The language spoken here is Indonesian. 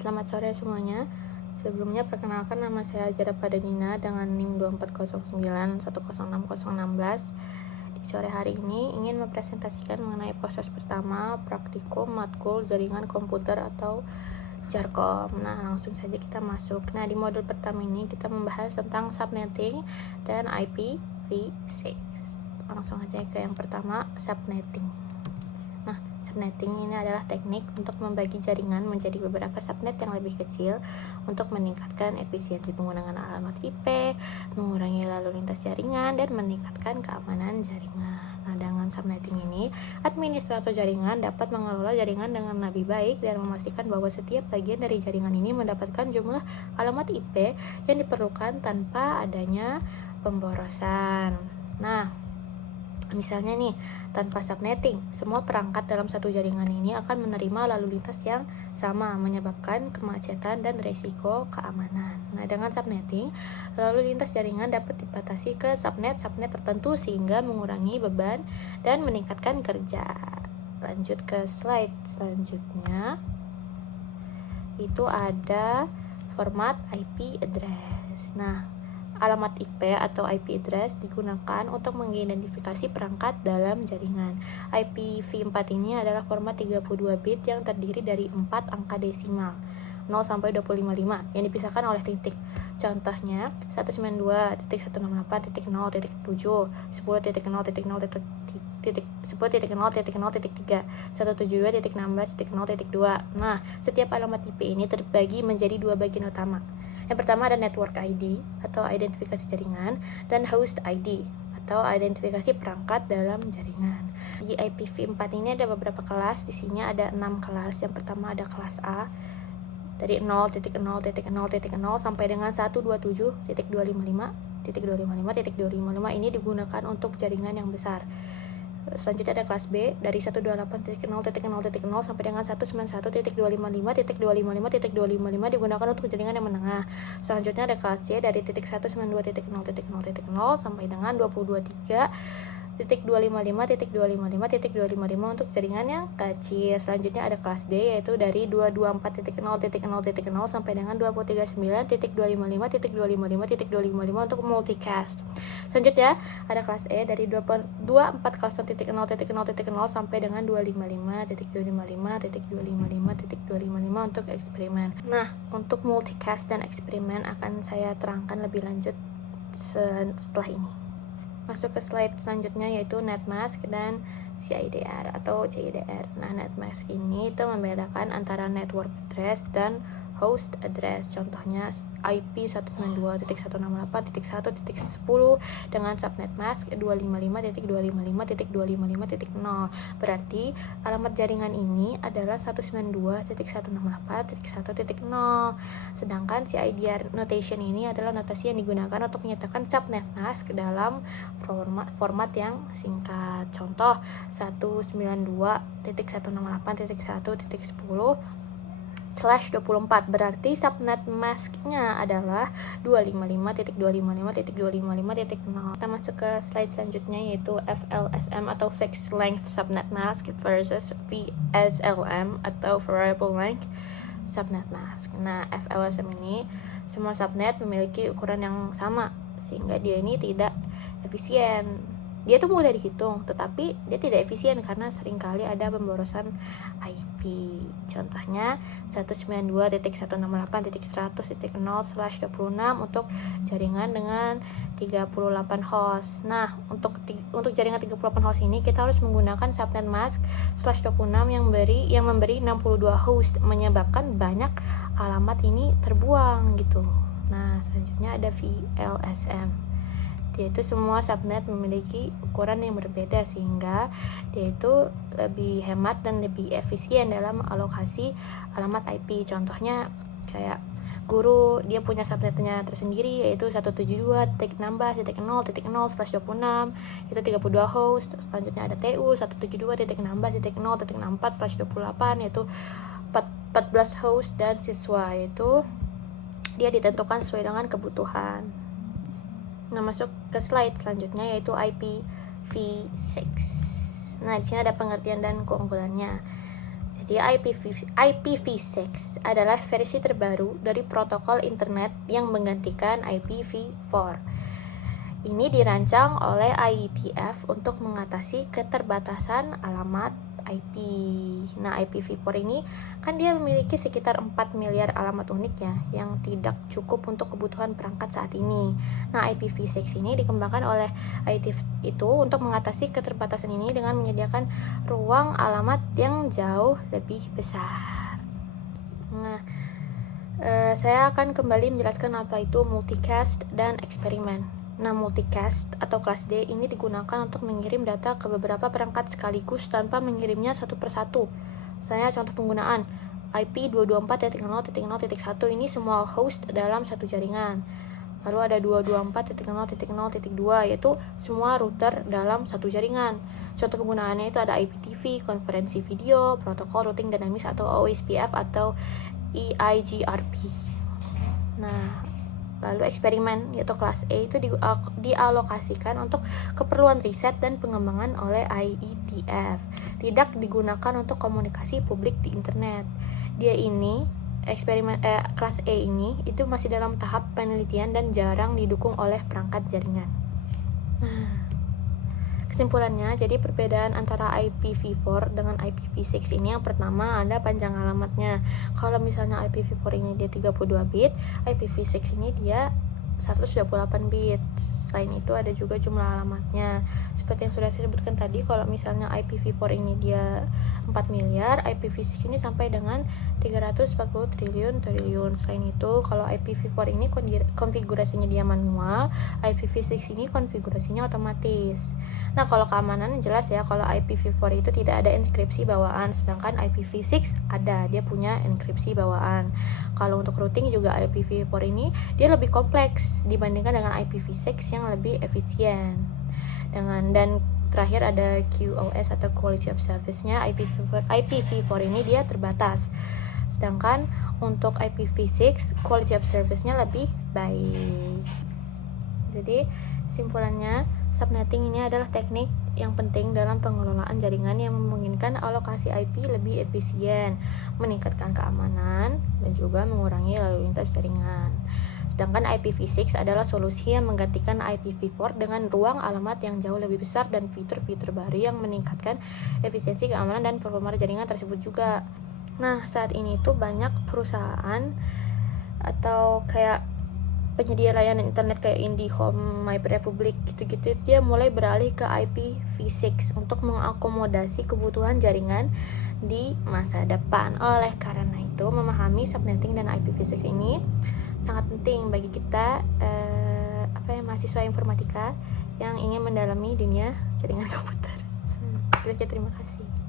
Selamat sore semuanya. Sebelumnya perkenalkan, nama saya Zara Fadanina dengan NIM 2409106016. Di sore hari ini ingin mempresentasikan mengenai proses pertama praktikum matkul jaringan komputer atau Jarkom. Nah, langsung saja kita masuk. Nah, di modul pertama ini kita membahas tentang subnetting dan IPv6. Langsung aja ke yang pertama, subnetting. Nah, subnetting ini adalah teknik untuk membagi jaringan menjadi beberapa subnet yang lebih kecil untuk meningkatkan efisiensi penggunaan alamat IP, mengurangi lalu lintas jaringan, dan meningkatkan keamanan jaringan. Nah, dengan subnetting ini, administrator jaringan dapat mengelola jaringan dengan lebih baik dan memastikan bahwa setiap bagian dari jaringan ini mendapatkan jumlah alamat IP yang diperlukan tanpa adanya pemborosan. Nah, misalnya nih, tanpa subnetting, semua perangkat dalam satu jaringan ini akan menerima lalu lintas yang sama, menyebabkan kemacetan dan risiko keamanan. Nah, dengan subnetting, lalu lintas jaringan dapat dibatasi ke subnet tertentu sehingga mengurangi beban dan meningkatkan kerja. Lanjut ke slide selanjutnya. Itu ada format IP address. Nah, alamat IP atau IP address digunakan untuk mengidentifikasi perangkat dalam jaringan. IPv4 ini adalah format 32 bit yang terdiri dari 4 angka desimal 0 sampai 255 yang dipisahkan oleh titik. Contohnya 192.168.0.7, 10.0.0.0.3, 172.16.0.2. Nah, setiap alamat IP ini terbagi menjadi dua bagian utama. Yang pertama ada network ID atau identifikasi jaringan, dan host ID atau identifikasi perangkat dalam jaringan. Di IPv4 ini ada beberapa kelas, di sini ada 6 kelas. Yang pertama ada kelas A dari 0.0.0.0 sampai dengan 127.255.255 ini digunakan untuk jaringan yang besar. Selanjutnya ada kelas B dari 128.0.0.0 sampai dengan 191.255.255 digunakan untuk jaringan yang menengah. Selanjutnya ada kelas C dari 192.0.0.0 sampai dengan 223.255.255 untuk jaringan yang kecil. Selanjutnya ada kelas D yaitu dari 224.0.0.0 sampai dengan 239.255.255 untuk multicast. Selanjutnya ada kelas E dari 240.0.0.0 sampai dengan 255.255.255 untuk eksperimen. Nah, untuk multicast dan eksperimen akan saya terangkan lebih lanjut setelah ini. Masuk ke slide selanjutnya yaitu netmask dan CIDR atau CIDR. Nah, netmask ini itu membedakan antara network address dan host address. Contohnya IP 192.168.1.10 dengan subnet mask 255.255.255.0. Berarti alamat jaringan ini adalah 192.168.1.0. Sedangkan CIDR notation ini adalah notasi yang digunakan untuk menyatakan subnet mask dalam format yang singkat. Contoh 192.168.1.10/24, berarti subnet masknya adalah 255.255.255.0. Kita masuk ke slide selanjutnya yaitu FLSM atau Fixed Length Subnet Mask versus VSLM atau Variable Length Subnet Mask. Nah, FLSM ini semua subnet memiliki ukuran yang sama sehingga dia ini tidak efisien. Dia tuh mudah dihitung, tetapi dia tidak efisien karena seringkali ada pemborosan IP. Contohnya 192.168.100.0/26 untuk jaringan dengan 38 host. Nah, untuk jaringan 38 host ini kita harus menggunakan subnet mask /26 yang memberi 62 host, menyebabkan banyak alamat ini terbuang gitu. Nah, selanjutnya ada VLSM. Dia itu semua subnet memiliki ukuran yang berbeda sehingga dia itu lebih hemat dan lebih efisien dalam alokasi alamat IP. Contohnya kayak guru, dia punya subnetnya tersendiri yaitu 172.16.0.0/26 itu 32 host. Selanjutnya ada TU 172.16.0.4/28 yaitu 14 host, dan siswa itu dia ditentukan sesuai dengan kebutuhan. Nah, masuk ke slide selanjutnya yaitu IPv6. Nah, di sini ada pengertian dan keunggulannya. Jadi IPv6 adalah versi terbaru dari protokol internet yang menggantikan IPv4. Ini dirancang oleh IETF untuk mengatasi keterbatasan alamat IP. Nah, IPv4 ini kan dia memiliki sekitar 4 miliar alamat unik ya, yang tidak cukup untuk kebutuhan perangkat saat ini. Nah, IPv6 ini dikembangkan oleh IETF itu untuk mengatasi keterbatasan ini dengan menyediakan ruang alamat yang jauh lebih besar. Nah, saya akan kembali menjelaskan apa itu multicast dan eksperimen. Nah, multicast atau kelas D ini digunakan untuk mengirim data ke beberapa perangkat sekaligus tanpa mengirimnya satu persatu. Saya contoh penggunaan IP 224.0.0.1 ini semua host dalam satu jaringan. Lalu ada 224.0.0.2 yaitu semua router dalam satu jaringan. Contoh penggunaannya itu ada IPTV, konferensi video, protokol routing dinamis atau OSPF atau EIGRP. Nah, lalu eksperimen yaitu kelas E itu dialokasikan untuk keperluan riset dan pengembangan oleh IETF. Tidak digunakan untuk komunikasi publik di internet. Dia ini kelas E ini itu masih dalam tahap penelitian dan jarang didukung oleh perangkat jaringan. Kesimpulannya, jadi perbedaan antara IPv4 dengan IPv6 ini yang pertama ada panjang alamatnya. Kalau misalnya IPv4 ini dia 32 bit, IPv6 ini dia 128 bit. Selain itu ada juga jumlah alamatnya. Seperti yang sudah saya sebutkan tadi, kalau misalnya IPv4 ini dia 4 miliar, IPv6 ini sampai dengan 340 triliun. Selain itu, kalau IPv4 ini konfigurasinya dia manual, IPv6 ini konfigurasinya otomatis. Nah, kalau keamanan jelas ya, kalau IPv4 itu tidak ada enkripsi bawaan, sedangkan IPv6 ada, dia punya enkripsi bawaan. Kalau untuk routing juga IPv4 ini dia lebih kompleks dibandingkan dengan IPv6 yang lebih efisien. Dan terakhir ada QoS atau Quality of Service-nya. IPv4 ini dia terbatas. Sedangkan untuk IPv6 Quality of Service-nya lebih baik. Jadi simpulannya, subnetting ini adalah teknik yang penting dalam pengelolaan jaringan yang memungkinkan alokasi IP lebih efisien, meningkatkan keamanan, dan juga mengurangi lalu lintas jaringan. Sedangkan IPv6 adalah solusi yang menggantikan IPv4 dengan ruang alamat yang jauh lebih besar dan fitur-fitur baru yang meningkatkan efisiensi keamanan dan performa jaringan tersebut juga. Nah, saat ini tuh banyak perusahaan atau kayak penyedia layanan internet kayak IndiHome, MyRepublic gitu-gitu, dia mulai beralih ke IPv6 untuk mengakomodasi kebutuhan jaringan di masa depan. Oleh karena itu, memahami subnetting dan IPv6 ini sangat penting bagi kita mahasiswa informatika yang ingin mendalami dunia jaringan komputer. Terima kasih.